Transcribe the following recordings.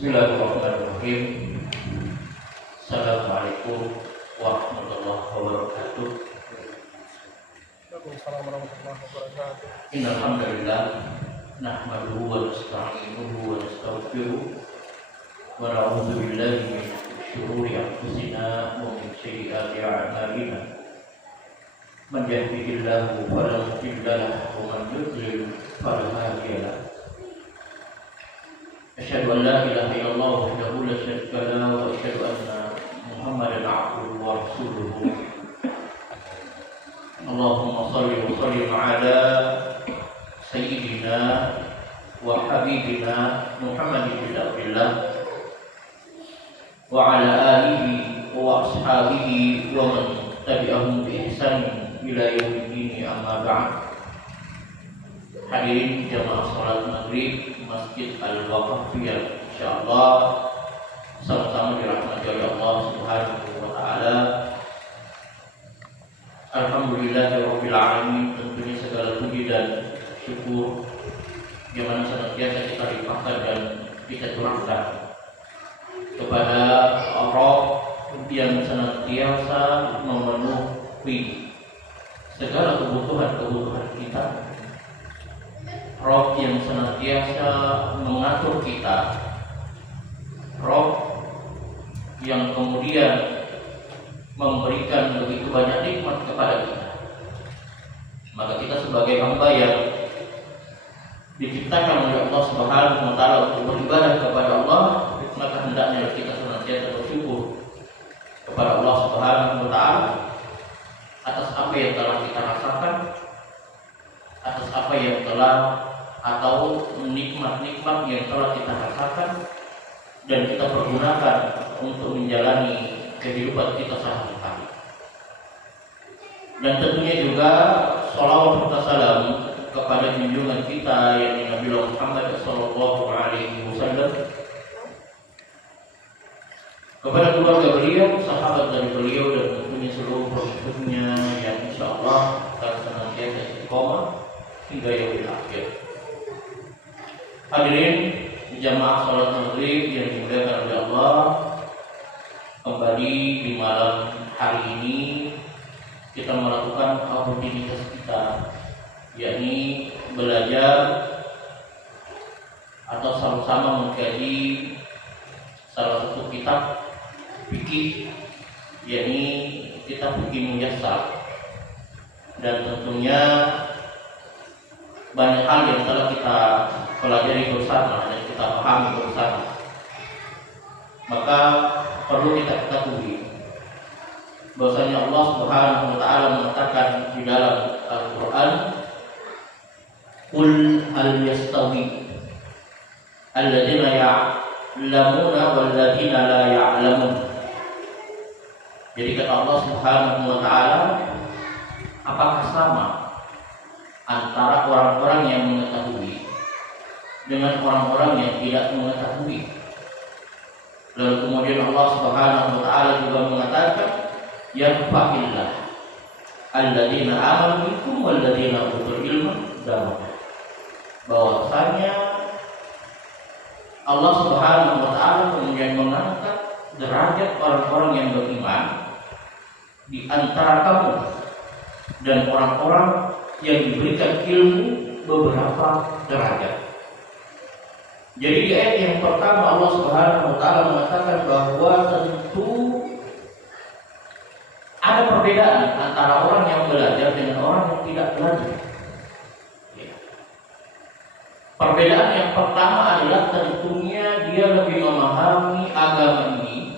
Bismillahirrahmanirrahim. Assalamualaikum warahmatullahi wabarakatuh. Waalaikumsalam warahmatullahi wabarakatuh. Innal hamdalillah nahmaduhu wa nasta'inuhu wa nastaghfiruh wa na'udzu billahi min shururi anfusina wa min sayyiati a'malina. Man yahdihillahu fala mudilla lahu wa man yudlil fala hadiya lahu. Asyhadu an la ilaha illallah wahdahu la syarika lahu wa asyhadu anna Muhammadan 'abduhu wa rasuluhu. Allahumma shalli wa sallim ala sayyidina wa habibina Muhammadin bin Abdillah wa ala alihi wa ashabihi wa man tabi'ahum bi ihsan ila yaumiddin, amma ba'd. Hadirin jamaah salat maghrib Masjid Al-Waqafiyah, insyaallah sama-sama dirahmati oleh Allah Subhanahu wa taala. Alhamdulillahirabbil alamin, tentunya segala puji dan syukur yang mana senantiasa kita limpahkan dan kita curahkan kepada Allah yang senantiasa memenuhi segala kebutuhan kita, Rob yang senantiasa mengatur kita, Rob yang kemudian memberikan begitu banyak nikmat kepada kita. Maka kita sebagai hamba yang diciptakan oleh Allah Subhanahu wa taala untuk beribadah kepada Allah, maka hendaknya kita senantiasa bersyukur kepada Allah Subhanahu wa taala atas apa yang telah kita rasakan, atas apa yang telah atau nikmat-nikmat yang telah kita rasakan dan kita pergunakan untuk menjalani kehidupan kita sehari-hari. Dan tentunya juga sholawat serta salam kepada junjungan kita yakni Nabi Muhammad sallallahu alaihi wasallam, kepada keluarga beliau, sahabat dari beliau, dan tentunya seluruh pengikutnya yang insyaallah akan senantiasa istiqomah hingga yaumil akhir. Hadirin jamaah salat maghrib yang dimuliakan oleh Allah, kembali di malam hari ini kita melakukan rutinitas kita, yakni belajar atau sama-sama mengkaji salah satu kitab fikih, yakni kitab fikih muyassar. Dan tentunya banyak hal yang telah kita pelajari bersama dan kita pahami bersama. Maka perlu kita ketahui bahwasanya Allah Subhanahu wa taala mengatakan di dalam Al-Qur'an, "Qul hal yastawi alladziina ya'lamuna wal ladziina la ya'lamun." Jadi kata Allah Subhanahu wa taala, apakah sama antara orang-orang yang mengetahui dengan orang-orang yang tidak mengetahui? Lalu kemudian Allah Subhanahu wa taala juga mengatakan, yarfa'illah alladziina aamanu minkum walladziina utul ilma darajat. Bahwasanya Allah Subhanahu wa taala kemudian mengangkat derajat orang-orang yang beriman di antara kamu dan orang-orang yang diberikan ilmu beberapa derajat. Jadi di ayat yang pertama Allah Subhanahu wa taala mengatakan bahwa tentu ada perbedaan antara orang yang belajar dengan orang yang tidak belajar. Perbedaan yang pertama adalah tentunya dia lebih memahami agama ini,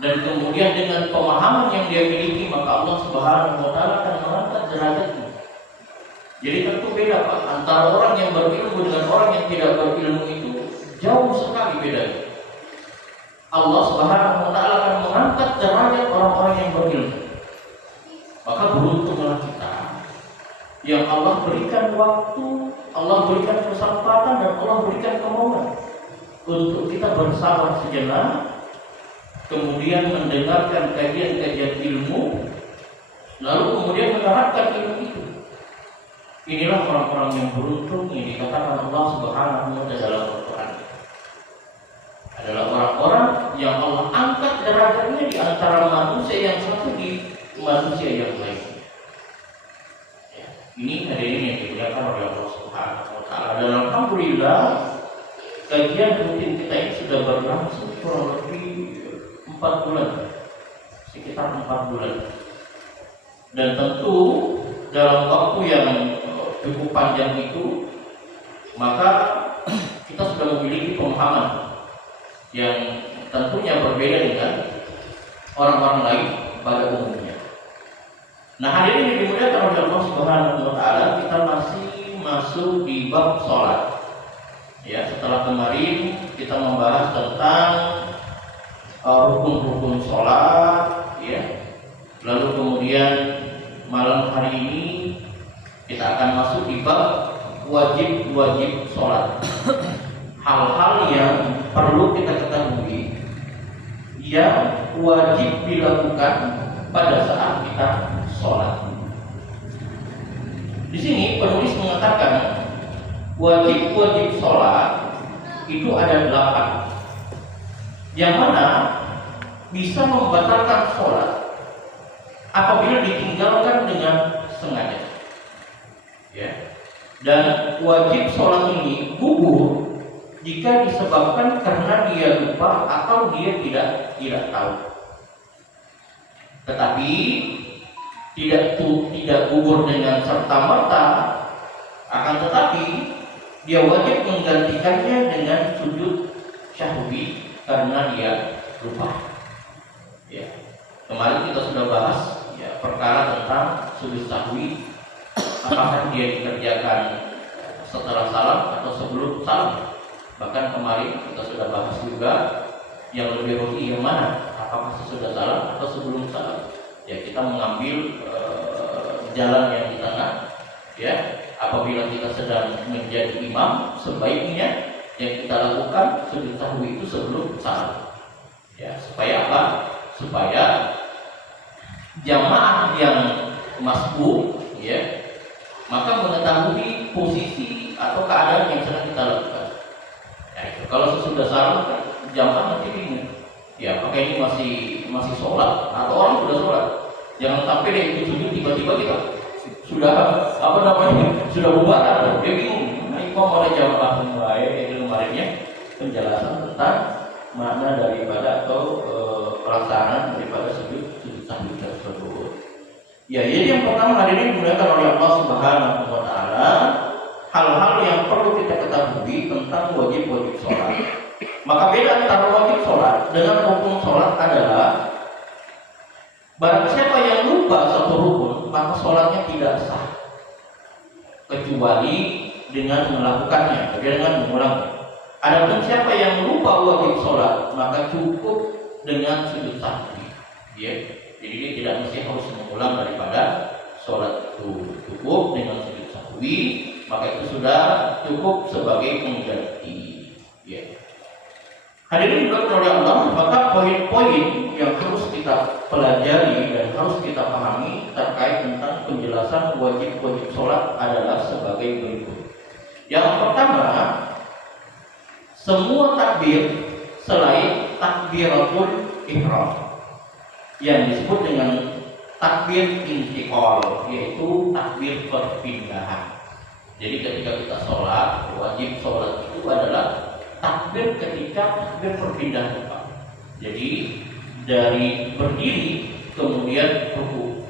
dan kemudian dengan pemahaman yang dia miliki maka Allah Subhanahu wa taala akan mengangkat derajatnya. Jadi tentu beda Pak, antara orang yang berilmu dengan orang yang tidak berilmu itu jauh sekali bedanya. Allah Subhanahu wa taala akan mengangkat derajat orang-orang yang berilmu. Maka beruntunglah kita yang Allah berikan waktu, Allah berikan kesempatan, dan Allah berikan kemauan untuk kita bersabar sejenak, kemudian mendengarkan kajian-kajian ilmu, lalu kemudian menerapkan ilmu itu. Inilah orang-orang yang beruntung yang dikatakan Allah Subhanahu wa taala dalam Al-Qur'an. adalah orang-orang yang Allah angkat derajatnya di antara manusia yang satu di manusia yang lain. Ya, ini hadirin yang dimuliakan oleh Allah Subhanahu wa taala. Dan alhamdulillah kajian rutin kita ini sudah berlangsung kurang lebih 4 bulan. Sekitar 4 bulan. Dan tentu dalam waktu yang cukup panjang itu, maka kita sudah memiliki pemahaman yang tentunya berbeda dengan orang-orang lain pada umumnya. Nah, hari ini dimuliakan oleh Allah Subhanahu wa taala, kita masih masuk di bab sholat. Ya, setelah kemarin kita membahas tentang rukun-rukun sholat, ya. Lalu kemudian malam hari ini kita akan masuk di bab wajib-wajib sholat. Hal-hal yang perlu kita ketahui yang wajib dilakukan pada saat kita sholat. Di sini penulis mengatakan wajib-wajib sholat itu ada 8, yang mana bisa membatalkan sholat apabila ditinggalkan dengan sengaja. Ya. Dan wajib sholat ini gugur jika disebabkan karena dia lupa atau dia tidak tahu. Tetapi tidak gugur dengan serta-merta, akan tetapi dia wajib menggantikannya dengan sujud syahwi karena dia lupa. Ya. Kemarin kita sudah bahas ya perkara tentang sujud syahwi, apakah dia dikerjakan setelah salam atau sebelum salam. Bahkan kemarin kita sudah bahas juga yang lebih rugi yang mana, apakah sesudah salam atau sebelum salam. Ya, kita mengambil jalan yang di tengah. Ya, apabila kita sedang menjadi imam, sebaiknya yang kita lakukan sujud sahwi itu sebelum salam. Ya, supaya apa? Supaya jamaah yang masbuk, ya, maka mengetahui posisi atau keadaan yang sedang kita lakukan. Kalau sesudah salam kan jamaah nanti bingung. Ya, apakah ini masih sholat atau orang sudah sholat? Jangan sampai dia ikut sujud tiba-tiba kita sudah sudah bubar, dia bingung. Nah, imam pada jamaah mulai itu kemarinnya penjelasan tentang makna daripada atau pelaksanaan daripada sujud sahwi tersebut. Ya, jadi yang pertama hari ini dimuliakan oleh Allah Subhanahu wa taala, hal-hal yang perlu kita ketahui tentang wajib-wajib sholat. Maka beda antara wajib sholat dengan rukun sholat adalah barang siapa yang lupa satu rukun, maka sholatnya tidak sah kecuali dengan melakukannya, dengan mengulangnya. Adapun siapa yang lupa wajib sholat, maka cukup dengan sujud sahwi. Ya, jadi dia tidak mesti harus mengulang daripada sholat itu, cukup dengan sujud sahwi. Maka itu sudah cukup sebagai pengganti. Ya. Hadirin dimuliakan oleh Allah, maka poin-poin yang harus kita pelajari dan harus kita pahami terkait tentang penjelasan wajib-wajib sholat adalah sebagai berikut. Yang pertama, semua takbir selain takbiratul ihram yang disebut dengan takbir intiqal, yaitu takbir perpindahan. Jadi ketika kita sholat, wajib sholat itu adalah takbir ketika takbir perpindahan. Jadi dari berdiri kemudian ruku,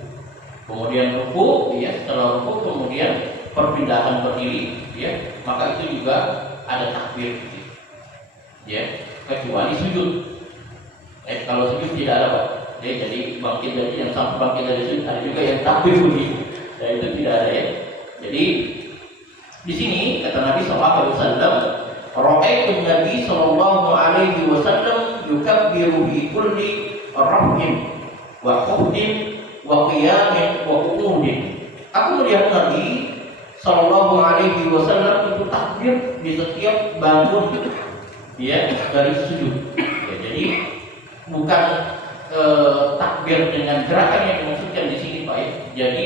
kemudian ruku, ya, setelah ruku kemudian perpindahan berdiri, ya, maka itu juga ada takbir, ya, kecuali sujud. Kalau sujud tidak ada, Pak. Ya, jadi bangkit dari yang sampai bangkit dari sujud ada juga yang takbir begitu. Ya, itu tidak ada, ya. Jadi di sini kata Nabi sallallahu alaihi wasallam, ra'aitu Nabi sallallahu alaihi wasallam yukabbiru bi kulli raf'in wa khufdin wa qiyamin wa qu'udin. Aku melihat Nabi sallallahu alaihi wasallam itu takbir di setiap bangun, ya, dari sujud. Ya, jadi bukan takbir dengan gerakan yang dimaksudkan di sini, Pak, ya. Jadi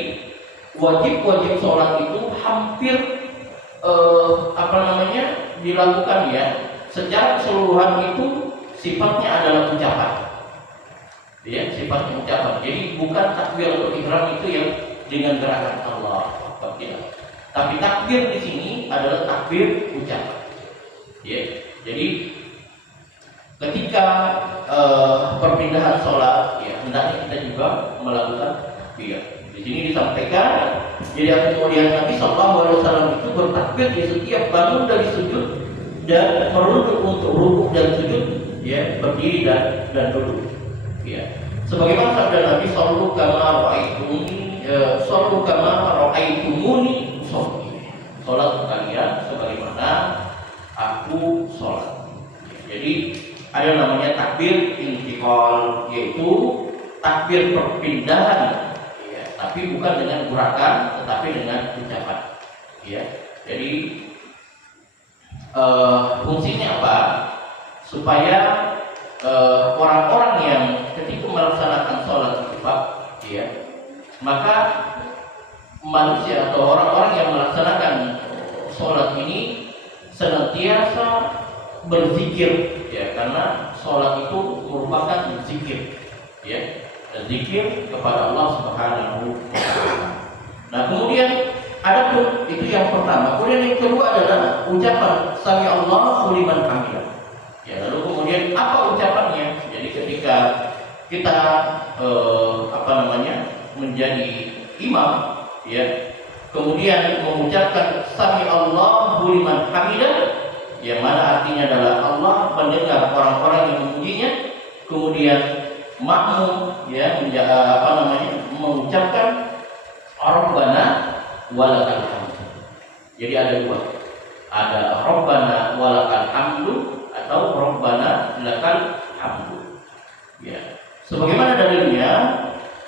wajib-wajib sholat itu hampir dilakukan, ya, secara keseluruhan itu sifatnya adalah ucapan. Ya, sifatnya ucapan. Jadi bukan takbiratul ihram itu yang dengan gerakan Allah, tidak. Tapi takbir di sini adalah takbir ucapan. Ya, jadi ketika perpindahan sholat, ya hendaknya kita juga melakukan takbir. Di sini disampaikan, jadi kemudian Nabi SAW itu bertakbir di setiap bangun dari sujud dan merunduk untuk rukuk dan sujud, ya berdiri dan duduk. Ya, sebagaimana sabda Nabi sallu kama ra'aitumuni usolli. Salat kalian sebagaimana aku salat. Jadi ada namanya takbir intiqal, yaitu takbir perpindahan, ya, tapi bukan dengan gerakan tetapi dengan ucapan. Ya, jadi fungsinya apa? Supaya orang-orang yang ketika melaksanakan sholat itu Pak, ya, maka manusia atau orang-orang yang melaksanakan sholat ini senantiasa berzikir, ya, karena sholat itu merupakan zikir, ya, zikir kepada Allah Subhanahu wa Ta'ala. Nah, kemudian ada pun itu yang pertama. Kemudian yang kedua adalah ucapan sami Allahu liman hamidah. Ya, lalu kemudian apa ucapannya? Jadi ketika kita menjadi imam, ya, kemudian mengucapkan sami Allahu liman hamidah, yang mana artinya adalah Allah mendengar orang-orang yang memujinya, kemudian makmum, ya, mengucapkan Rabbana walakal hamd. Jadi ada dua, ada Rabbana walakal hamdu atau Rabbana lakal hamdu. Ya, sebagaimana dalilnya,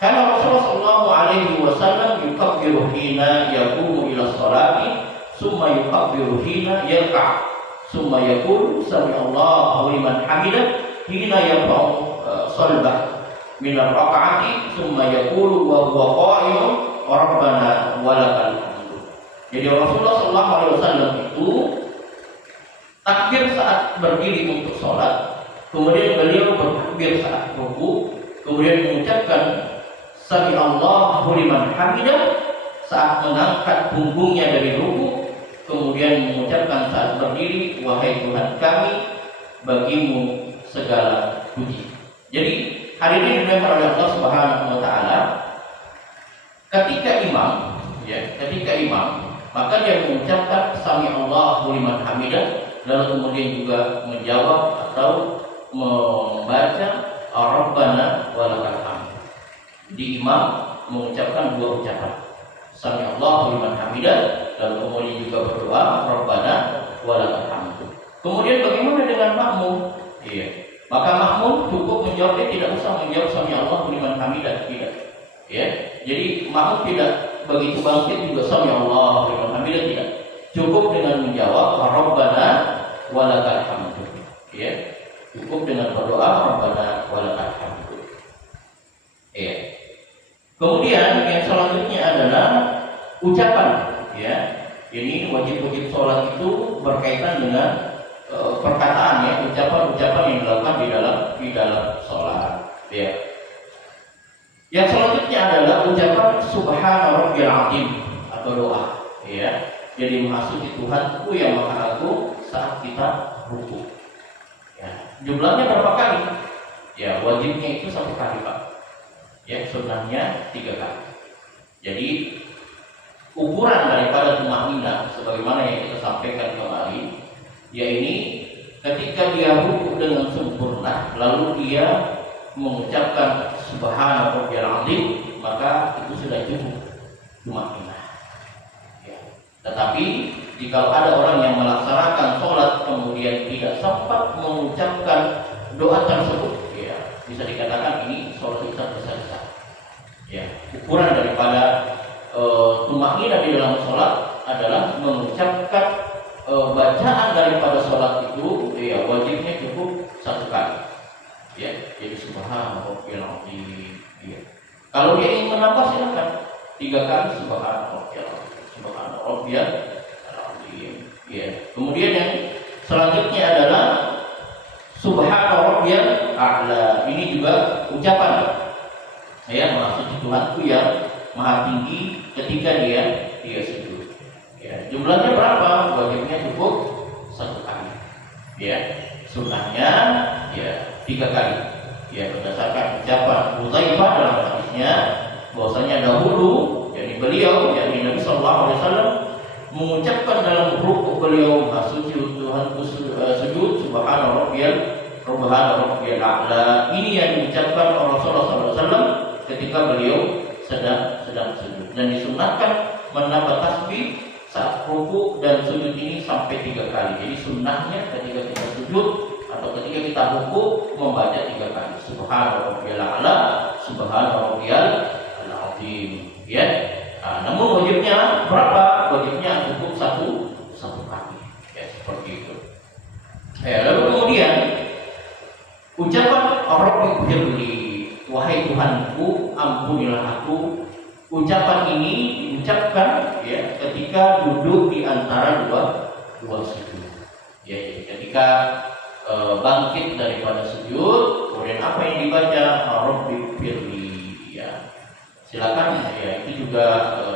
karena Rasulullah sallallahu alaihi wasallam yukabbiru hina yaqumu ila sholati, summa yukabbiru hina yarka', summa yaqulu sami Allahu liman hamidah hina yarfa'u salbah min ar-raka'ati, summa yaqulu wa huwa qa'imun Rabbana walakal hamdu. Jadi Rasulullah sallallahu alaihi wasallam itu takbir saat berdiri untuk sholat, kemudian beliau bertakbir saat rukuk, kemudian mengucapkan sami Allahu liman hamidah saat mengangkat punggungnya dari rukuk, kemudian mengucapkan saat berdiri, wahai Tuhan kami, bagimu segala puji. Jadi hari ini didengar oleh Allah Subhanahu wa Ta'ala, ketika imam, maka dia mengucapkan sami Allahu liman hamidah, lalu kemudian juga menjawab atau membaca Rabbana walakal hamd. Di imam mengucapkan dua ucapan, sami Allahu liman hamidah, lalu kemudian juga berdoa Rabbana walakal hamd. Kemudian bagaimana dengan makmum? Iya, maka makmum cukup menjawab, dia tidak usah menjawab sami Allahu liman hamidah, tidak. Ya, jadi makmum tidak begitu bangkit juga sami Allahu liman hamidah, tidak. Cukup dengan menjawab Rabbana walakal hamd. Ya, cukup dengan berdoa Rabbana walakal hamd. Ya. Kemudian yang selanjutnya adalah ucapan, ya. Ini wajib-wajib sholat itu berkaitan dengan perkataan, ya, ucapan-ucapan yang dilakukan di dalam sholat, ya. Yang selanjutnya adalah ucapan subhana rabbil azim atau doa, ya. Jadi maha suci Tuhanku yang maha agung saat kita rukuk. Ya, jumlahnya berapa kali? Ya, wajibnya itu 1 kali, Pak. Ya, sunnahnya 3 kali. Jadi ukuran daripada tumaninah sebagaimana yang kita sampaikan kemarin, yaitu ketika dia rukuk dengan sempurna lalu dia mengucapkan subhana rabbil azim, maka itu sudah cukup tumaninah. Ya. Tetapi jika ada orang yang melaksanakan sholat kemudian tidak sempat mengucapkan doa tersebut, ya, bisa dikatakan ini sholat kita berdosa. Ya, ukuran daripada tumaninah di dalam sholat adalah mengucapkan bacaan daripada sholat itu, ya, wajibnya cukup 1 kali. Ya, jadi subhanallah. Ya. Kalau dia ingin menambah silakan 3 kali subhanallah. Ya. Kemudian yang selanjutnya adalah subhanallah rabbiyal a'la. Ini juga ucapan ya, maksud Tuhanku yang maha tinggi ketika dia sujud. Ya, jumlahnya berapa? Wajibnya cukup 1 kali. Ya, sunnahnya ya 3 kali. Ya, berdasarkan ucapan Hudzaifah dalam hadisnya bahwasanya dahulu yakni beliau yakni Nabi sallallahu alaihi wasallam mengucapkan dalam rukuk beliau, sujud Tuhanku sujud subhana rabbiyal a'la. Ini yang diucapkan oleh Rasulullah sallallahu alaihi wasallam ketika beliau sedang sujud, dan disunahkan menambah tasbih saat rukuk dan sujud ini sampai 3 kali. Jadi sunnahnya ketika kita sujud atau ketika kita rukuk membaca 3 kali subhana rabbiyal a'la, subhana rabbiyal azim. Ya. Namun wajibnya berapa? Wajibnya cukup satu kali. Ya, seperti itu. Lalu kemudian ucapan Rabbighfirli, wahai Tuhanku, ampunilah aku. Ucapan ini diucapkan ya ketika duduk di antara dua sujud. Ya, jadi ketika bangkit daripada sujud, kemudian apa yang dibaca? Rabbighfirli. Ya. Silakan ya, itu juga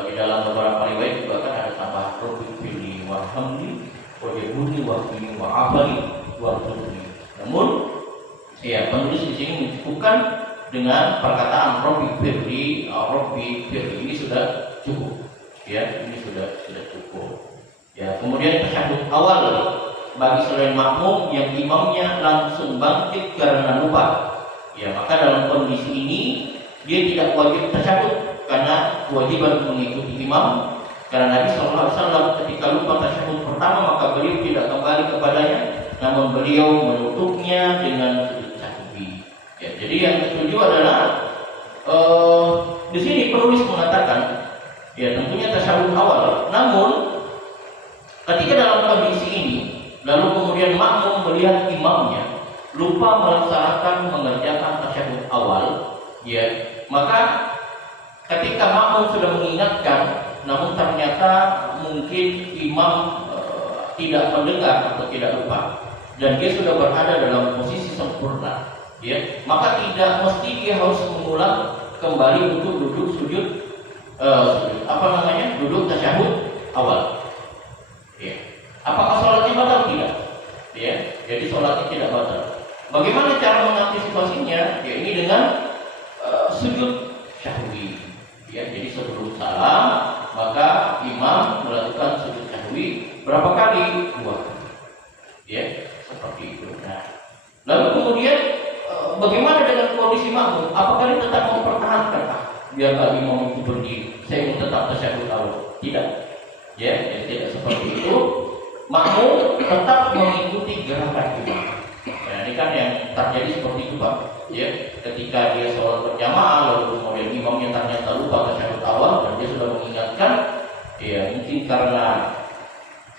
di dalam beberapa riwayat juga kan ada tambah Rabbighfirli warhamni wajibuni waqini wa'afani warhamni. Namun ya, penulis di sini mencukupkan dengan perkataan Rabbighfirli, ini sudah cukup. Ya, ini sudah cukup. Ya, kemudian tasyahud awal bagi selain makmum yang imamnya langsung bangkit karena lupa. Ya, maka dalam kondisi ini dia tidak wajib tasyahud karena kewajiban mengikuti imam. Karena Nabi SAW ketika lupa tasyahud pertama maka beliau tidak kembali kepadanya, namun beliau menutupnya dengan sujud sahwi. Ya, jadi yang ketujuh adalah di sini penulis mengatakan ya tentunya tasyahud awal. Namun ketika dalam kondisi ini lalu kemudian makmum melihat imamnya lupa melaksanakan mengerjakan tasyahud awal, ya, maka ketika makmum sudah mengingatkan, namun ternyata mungkin imam tidak mendengar atau tidak lupa, dan dia sudah berada dalam posisi sempurna, ya, maka tidak mesti dia harus mengulang kembali untuk duduk sujud, duduk tasyahud awal. Ya. Apakah sholatnya batal? Tidak. Ya, jadi sholatnya tidak batal. Bagaimana cara mengantisipasinya? Ya, ini dengan sujud syahwi. Ya, jadi sebelum salam maka imam melakukan sujud syahwi berapa kali? 2 kali. Ya, seperti itu. Nah, lalu kemudian bagaimana dengan kondisi makmum? Apakah dia tetap mempertahankan? Biar imam itu berdiri, saya mau tetap tasyahud awal. Tidak. Ya, tidak seperti itu. Makmum tetap mengikuti gerakan imam. Ya, ini kan yang terjadi seperti itu, Pak. Ya, ketika dia sholat berjamaah lalu kemudian imamnya ternyata lupa tasyahud awal dan dia sudah mengingatkan, ya mungkin karena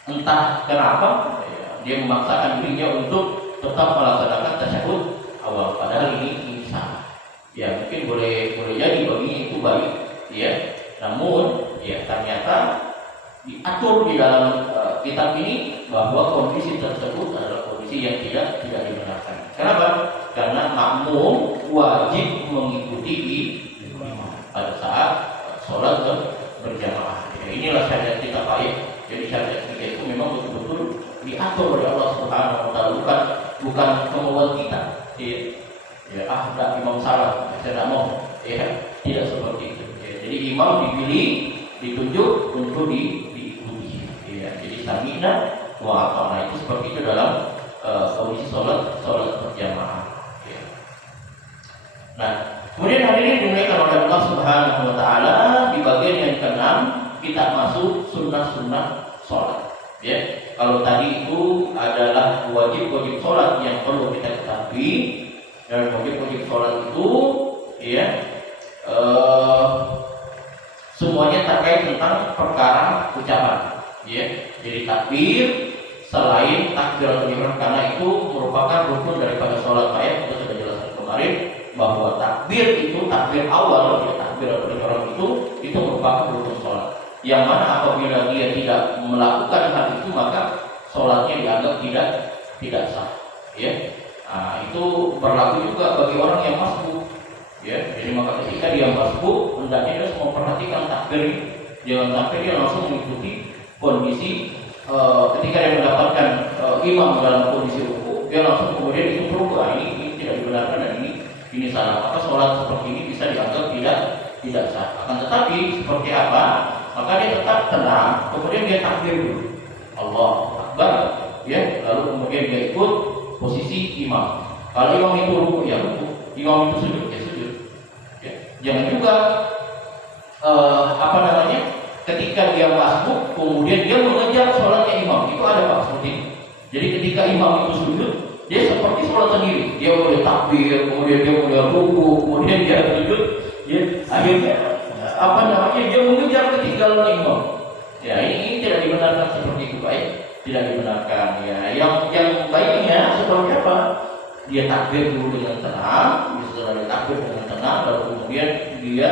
entah kenapa ya, dia memaksakan dirinya untuk tetap melaksanakan tasyahud awal, padahal ini salah. Ya, mungkin boleh jadi baginya itu baik, ya. Namun ya ternyata diatur di dalam kitab ini bahwa kondisi tersebut adalah kondisi yang tidak dibenarkan. Kenapa? Karena makmum wajib mengikuti imam pada saat sholat berjamaah. Ya, inilah syariat kita, Pak. Ya. Jadi syariat kita itu memang betul-betul diatur oleh Allah Subhanahu wa taala, bukan kemauan kita. Ya, enggak, imam salah, saya tidak mau. Ya, tidak seperti itu. Ya, jadi imam dipilih, ditunjuk untuk diikuti. Ya, jadi sami'na wa ata'na, itu seperti itu dalam kondisi sholat berjamaah. Ya. Nah, kemudian hadirin dimuliakan oleh Allah Subhanahu wa taala, di bagian yang ke-6 kita masuk sunnah-sunnah sholat. Ya, kalau tadi itu adalah wajib-wajib sholat yang perlu kita ketahui, dan wajib-wajib sholat itu ya semuanya terkait tentang perkara ucapan. Ya, jadi takbir selain takbiratul ihram, karena itu merupakan rukun daripada sholat. Kita sudah jelaskan kemarin bahwa takbir itu takbir awal, ya, takbiratul ihram itu merupakan rukun sholat. Yang mana apabila dia tidak melakukan hal itu maka sholatnya dianggap tidak sah. Ya, itu itu berlaku juga bagi orang yang masbuk. Ya, jadi maka ketika dia masbuk, hendaknya dia harus memperhatikan takbir. Jangan sampai dia langsung mengikuti kondisi ketika dia mendapatkan imam dalam kondisi ruku, dia langsung kemudian ikut ruku. Ini tidak dibenarkan dan ini salah. Maka sholat seperti ini bisa dianggap tidak sah. Akan tetapi seperti apa? Maka dia tetap tenang, kemudian dia takbir dulu, Allahu Akbar, ya, lalu kemudian dia ikut posisi imam. Kalau imam itu ruku, ya ruku. Imam itu sujud, ya sujud. Ya. Jangan juga ketika dia masbuk, kemudian dia mengejar sholatnya imam. Itu ada Pak seperti ini. Jadi ketika imam itu sujud, dia seperti sholat sendiri. Dia mulai takbir, kemudian dia mulai ruku, kemudian dia sujud. Ya, akhirnya dia mengejar ketinggalan imam. Ya, ini tidak dibenarkan seperti itu, baik. Tidak dibenarkan. Ya, yang baiknya seperti apa? Dia takbir dulu dengan tenang, setelah dia takbir dengan tenang, lalu kemudian dia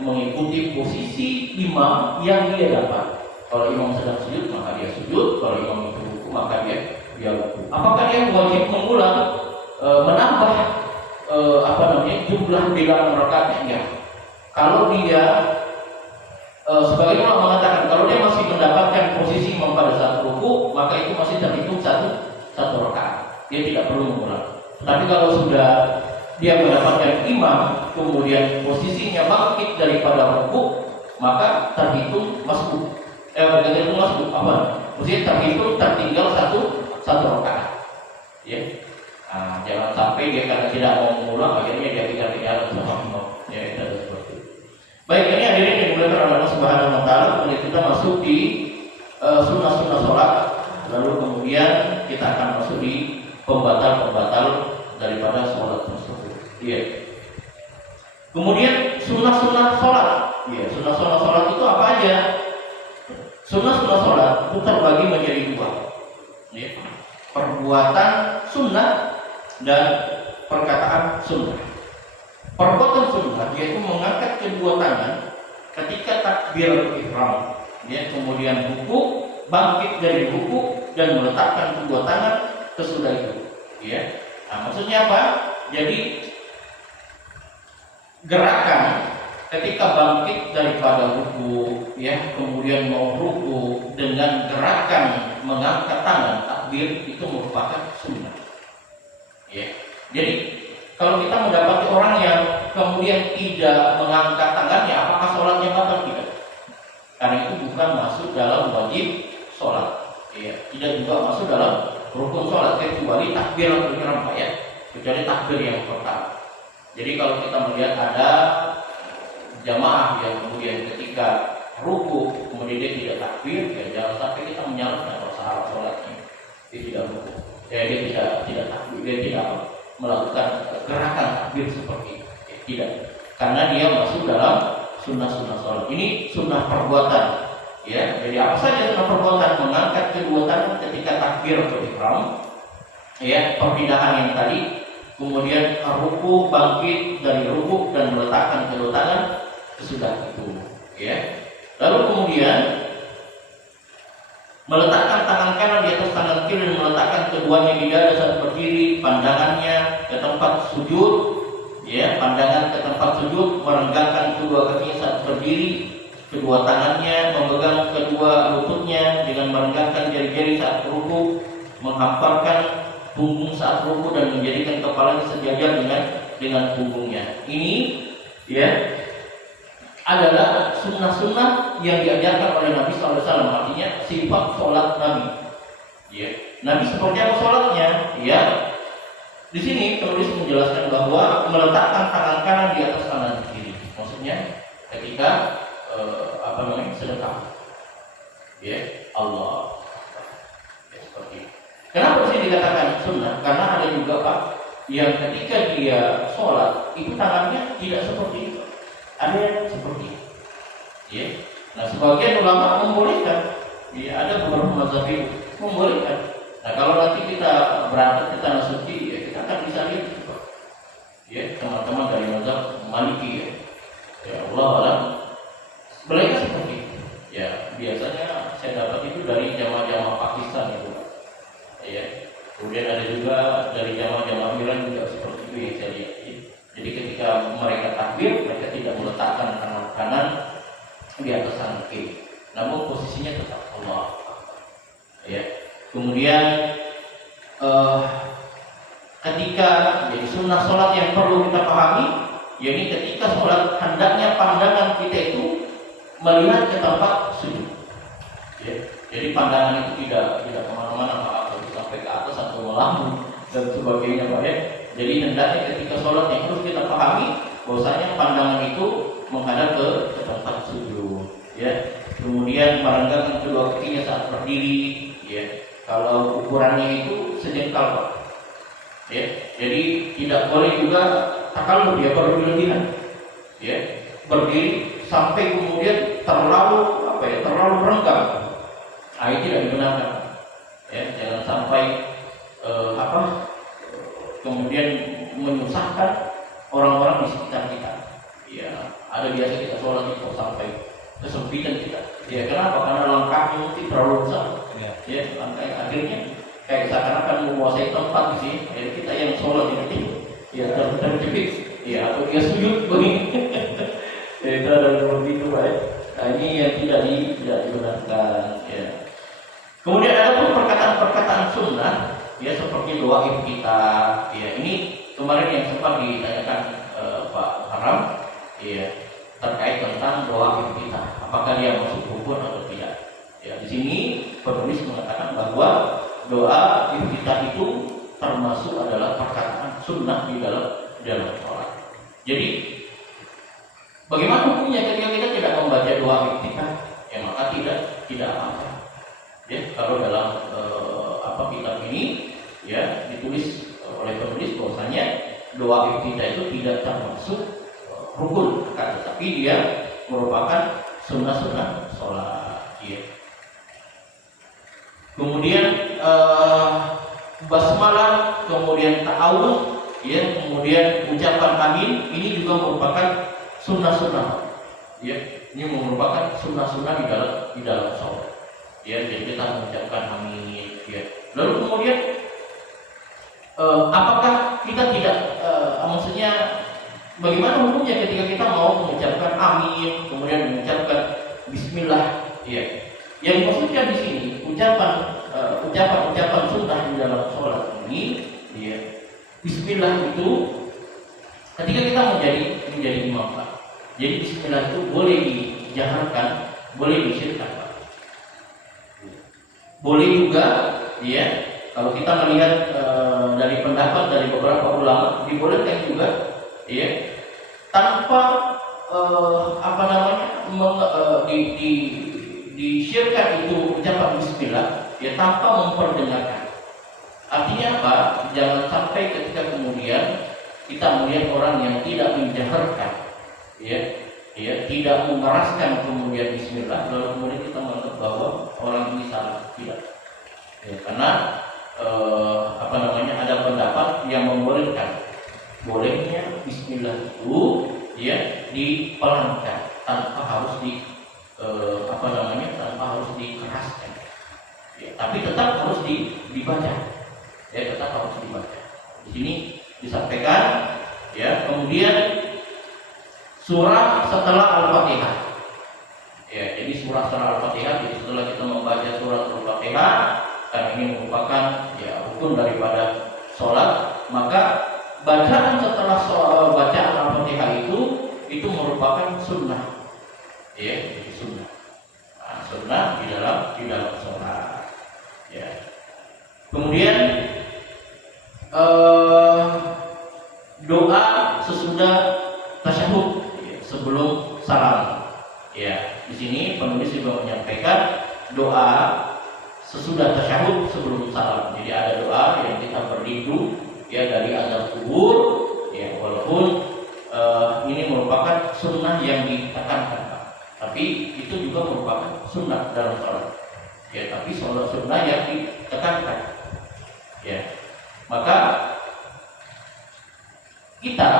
mengikuti posisi imam yang dia dapat. Kalau imam sedang sujud, maka dia sujud. Kalau imam itu ruku, maka dia ruku. Apakah dia wajib mengulang menambah jumlah bilangan rakaatnya? Ya. Kalau dia sebagian orang mengatakan kalau dia masih mendapatkan posisi imam pada saat ruku, maka itu masih terhitung satu rakaat. Dia tidak perlu mengulang. Tapi kalau sudah dia mendapatkan imam, kemudian posisinya bangkit daripada ruku, maka terhitung masbuk. Terhitung masbuk apa? Maksudnya tertinggal satu rakaat. Ya. Nah, jangan sampai dia karena tidak mau mengulang, akhirnya dia tidak sama imam. Ya, itu seperti itu. Baik, ini hadirin yang dimuliakan oleh Allah Subhanahu wa taala, kemudian kita masuk di sunnah-sunnah sholat, lalu kemudian kita akan masuk di pembatal-pembatal daripada sholat tersebut. Iya. Kemudian sunnah-sunnah sholat. Iya, sunnah-sunnah sholat itu apa aja? Sunnah-sunnah sholat itu terbagi menjadi dua. Iya. Perbuatan sunnah dan perkataan sunnah. Perbuatan sunnah yaitu mengangkat kedua tangan ketika takbir ihram, ya, kemudian ruku, bangkit dari ruku dan meletakkan kedua tangan sesudah itu, ya. Nah, maksudnya apa? Jadi gerakan ketika bangkit daripada ruku, ya, kemudian mau ruku dengan gerakan mengangkat tangan takbir itu merupakan sunnah, ya. Jadi kalau kita mendapati orang yang kemudian tidak mengangkat tangannya, apakah sholatnya batal? Tidak. Karena itu bukan masuk dalam wajib sholat, ya. Tidak juga masuk dalam rukun sholat, kecuali takbir ihram, ya. Kecuali takbir yang pertama. Jadi kalau kita melihat ada jamaah yang kemudian ketika ruku kemudian dia tidak takbir, ya jangan sampai kita menyalahkan salah sholatnya. Dia tidak ruku, dia tidak takbir, dia tidak melakukan gerakan takbir seperti itu, ya, tidak. Karena dia masuk dalam sunnah-sunnah sholat. Ini sunnah perbuatan, ya. Jadi apa saja sunnah perbuatan? Mengangkat kedua tangan ketika takbir ihram, ya, perpindahan yang tadi, kemudian ruku, bangkit dari ruku dan meletakkan kedua tangan sesudah itu, ya. Lalu kemudian meletakkan tangan kanan di atas tangan kiri dan meletakkan keduanya di dada saat berdiri, pandangannya ke tempat sujud, ya, pandangan ke tempat sujud, merenggangkan kedua kakinya saat berdiri, kedua tangannya memegang kedua lututnya dengan merenggangkan jari-jari saat ruku, menghamparkan punggung saat ruku dan menjadikan kepalanya sejajar dengan punggungnya. Ini, ya, adalah sunnah-sunnah yang diajarkan oleh Nabi SAW. Artinya sifat sholat Nabi, ya. Nabi seperti apa sholatnya? Ya, di sini penulis menjelaskan bahwa meletakkan tangan kanan di atas tangan kiri. Maksudnya ketika sedekah, ya, Allah, ya, seperti itu. Kenapa sih dikatakan sunnah? Karena ada juga Pak yang ketika dia sholat itu tangannya tidak seperti itu. Ada yang seperti itu, ya. Nah, sebagian ulama membolehkan, ya, ada beberapa mazhab itu membolehkan. Nah, kalau nanti kita berangkat ke tanah suci, ya, kita akan bisa lihat juga, ya, teman-teman dari mazhab Maliki, ya. Ya Allah alam, mereka seperti itu. Ya, biasanya saya dapat itu dari jamaah-jamaah Pakistan itu, ya. Kemudian ada juga dari jamaah-jamaah Iran juga kanan kiri, namun posisinya tetap Allah. Ya. Kemudian ketika jadi sunnah sholat yang perlu kita pahami, yakni ketika sholat hendaknya pandangan kita itu melihat ke tempat sujud. Ya. Jadi pandangan itu tidak kemana-mana Pak, atau sampai ke atas atau melambung dan sebagainya Pak ya. Jadi hendaknya ketika sholat yang harus kita pahami bahwasanya pandangan itu menghadap ke tempat sujud. Ya. Kemudian merendahkan kedua kakinya saat berdiri. Ya. Kalau ukurannya itu sejengkal Pak. Ya, jadi tidak boleh juga takalluf dia berlebihan. Ya, berdiri sampai kemudian terlalu renggang. Itu tidak dibenarkan. Ya, jangan sampai kemudian menyusahkan orang-orang di sekitar kita. Ya, ada biasa kita sholat itu sampai kesempitan kita. Ya, kenapa? Karena langkahnya mungkin terlalu besar. Ya, langkah akhirnya kayak seakan-akan menguasai tempat di sini. Jadi kita yang sholat ini ya terjepit, ya atau dia sujud begini. Ya, itu ada begitu Pak. Nah, ini yang tidak dibenarkan. Ya. Kemudian ada pun perkataan-perkataan sunnah, ya seperti doa kita. Ya, ini kemarin yang sempat ditanyakan Pak Haram, ya terkait tentang doa kita. Apakah dia masuk rukun atau tidak? Ya, di sini penulis mengatakan bahwa doa kita itu termasuk adalah perkataan sunnah di dalam sholat. Jadi bagaimana hukumnya ketika kita tidak membaca doa kita? Ya maka tidak apa-apa. Ya, kalau dalam kitab ini ya ditulis oleh penulis bahwasanya doa kita itu tidak termasuk rukun, tetapi dia merupakan sunnah-sunnah sholat. Ya. Kemudian basmalah, kemudian ta'awudz, ya, kemudian ucapan amin, ini juga merupakan sunnah-sunnah. Ya, ini merupakan sunnah-sunnah di dalam sholat. Ya, jadi kita mengucapkan amin. Ya. Lalu kemudian apakah kita tidak, maksudnya bagaimana hukumnya ketika kita mau mengucapkan amin, kemudian mengucapkan bismillah? Ya. Yang dimaksudkan di sini ucapan sunnah di dalam sholat ini, ya, bismillah itu ketika kita menjadi imam Pak. Jadi bismillah itu boleh dijaharkan, boleh disirkan Pak. Boleh juga, ya, kalau kita melihat dari pendapat dari beberapa ulama, dibolehkan juga, ya, tanpa disyirkan itu ucapan bismillah, ya tanpa memperdengarkan. Artinya apa? Jangan sampai ketika kemudian kita melihat orang yang tidak menjaharkan, ya tidak mengeraskan kemudian bismillah, lalu kemudian kita menganggap bahwa orang ini salah. Tidak. Ya, karena ada pendapat yang membolehkan bolehnya bismillah itu ya dipelankan tanpa harus dikeraskan. Ya, tapi tetap harus dibaca. Ya, tetap harus dibaca. Di sini disampaikan, ya, kemudian surah setelah Al-Fatihah. Ya, jadi surah setelah Al-Fatihah, jadi setelah kita membaca surah Al-Fatihah, karena ini merupakan ya rukun daripada sholat, maka bacaan setelah bacaan Al-Fatihah itu merupakan sunnah. Ya, itu sunnah. Nah, sunnah di dalam sholat. Ya. Kemudian doa sesudah tasyahud, ya, sebelum salam. Ya, di sini penulis juga menyampaikan doa sesudah tasyahud sebelum salam. Jadi ada doa yang kita berlindung ya dari azab kubur, ya, walaupun ini merupakan sunnah yang ditekankan, tapi itu juga merupakan sunnah dalam sholat. Ya, tapi sholat sunnah yang ditekankan. Ya, maka kita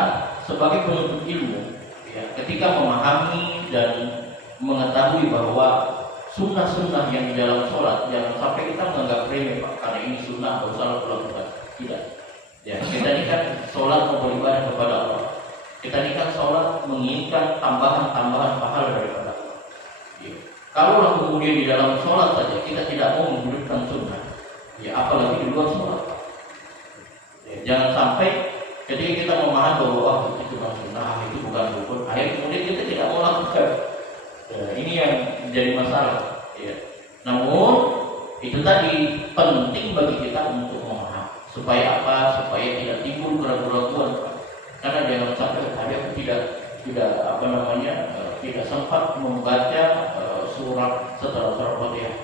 sebagai penuntut ilmu, ya, ketika memahami dan mengetahui bahwa sunnah-sunnah yang di dalam sholat, jangan sampai kita menganggap remeh Pak, karena ini sunnah atau salah lakukan. Tidak. Ya, kita ini kan sholat mau beribadah kepada Allah. Kita ini kan sholat menginginkan tambahan pahala daripada Allah. Ya. Kalau kemudian di dalam sholat saja kita tidak mau menghidupkan sunnah, ya apalagi di luar sholat. Ya, jangan sampai ketika kita memahami bahwa itu cuma sunnah, itu bukan rukun, akhirnya kemudian kita tidak mau lakukan. Ya, ini yang menjadi masalah. Ya. Namun itu tadi penting bagi kita untuk memahami supaya apa? Supaya tidak timbul keraguan-keraguan. Karena jangan sampai aku tidak sempat membaca surat setelah surat Fatihah,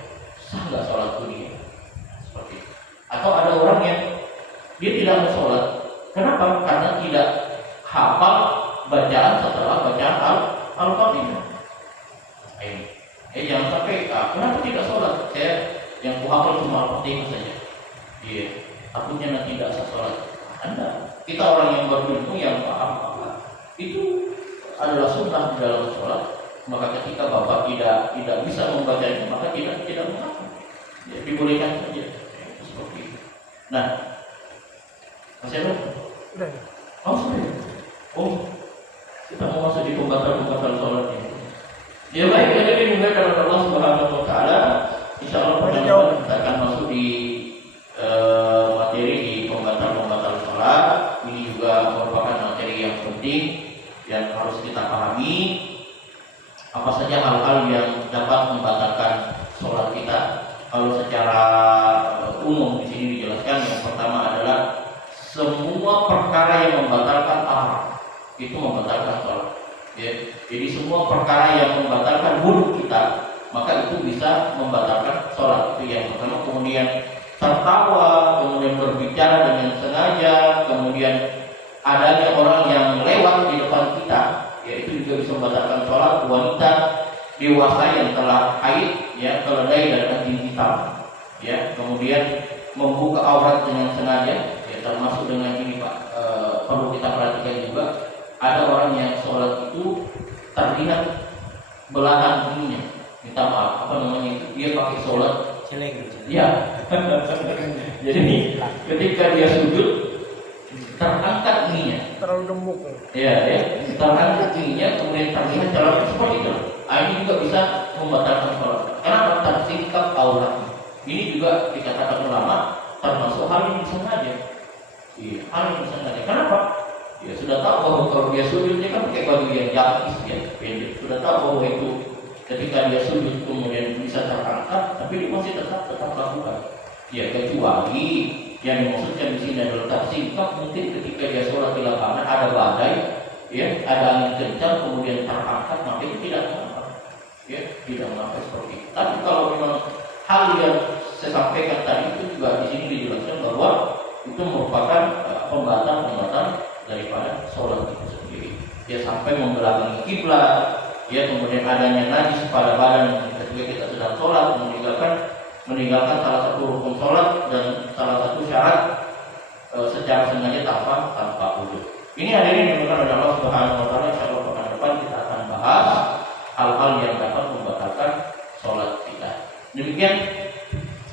sah nggak sholatku dia? Seperti itu. Atau ada orang yang dia tidak mau sholat, kenapa? Karena tidak hafal bacaan setelah bacaan Al-Fatihah. Jangan sampai kenapa tidak sholat? Saya yang kuhafal cuma Al-Fatihah saja. Iya, takutnya nanti tidak sah sholat. Anda, kita orang yang berilmu yang paham itu adalah sunnah di dalam sholat. Maka ketika bapak tidak bisa membacanya, maka tidak mengapa. Ya, dibolehkan saja. Seperti itu. Nah, masih ada? Udah. Oh sudah. Oh, kita mau masuk di pembatal sholat ini. Ya baik, jadi dimuliakan oleh Allah Subhanahu Wa Taala. Insya Allah pertemuan kita akan masuk di materi di pembatal sholat. Ini juga merupakan materi yang penting yang harus kita pahami. Apa saja hal-hal yang dapat membatalkan sholat kita? Kalau secara umum di sini dijelaskan, yang pertama adalah semua perkara yang membatalkan amal itu membatalkan sholat. Ya. Jadi semua perkara yang membatalkan wudu kita, maka itu bisa membatalkan sholat. Itu yang pertama. Kemudian tertawa, kemudian berbicara dengan sengaja, kemudian adanya orang yang lewat di depan kita, ya itu juga bisa membatalkan sholat. Wanita dewasa yang telah haid, ya keledai dan anjing hitam, ya kemudian membuka aurat dengan sengaja, ya termasuk dengan ini Pak, perlu kita perhatikan juga. Ada orang yang sholat itu terlihat belahan ininya, minta maaf, dia pakai sholat celeng. ya. Jadi ketika dia sujud terangkat ininya, Terlalu gemuk. ya terangkat ininya, kemudian terlihat jalan seperti itu. Ini juga bisa membatalkan sholat. Kenapa? Tersingkap aurat. Ini juga dikatakan ulama termasuk hal yang disengaja. Iya, hal yang disengaja. Kenapa? Ya sudah tahu bahwa kalau dia sujud dia kan pakai baju yang jakis, ya pendek. Sudah tahu bahwa itu ketika dia sujud kemudian bisa terangkat, tapi dia masih tetap lakukan. Ya kecuali yang dimaksudkan di sini adalah tersingkap, mungkin ketika dia sholat di lapangan ada badai, ya ada angin kencang kemudian terangkat, maka itu tidak mengapa, ya tidak mengapa seperti itu. Tapi kalau memang hal yang saya sampaikan tadi itu juga di sini dijelaskan bahwa itu merupakan pembatal daripada sholat itu sendiri. Ya sampai membelakangi kiblat, ya kemudian adanya najis pada badan ketika kita sedang sholat, meninggalkan salah satu rukun sholat dan salah satu syarat secara sengaja tanpa wudu. Ini hari ini dilakukan oleh Allah Subhanahu Wa Taala. Insyaallah pekan depan kita akan bahas hal-hal yang dapat membatalkan sholat kita. Demikian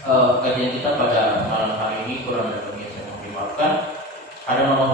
kajian kita pada malam hari ini. Kurang dan lebihnya saya mohon dimaafkan. Ada nama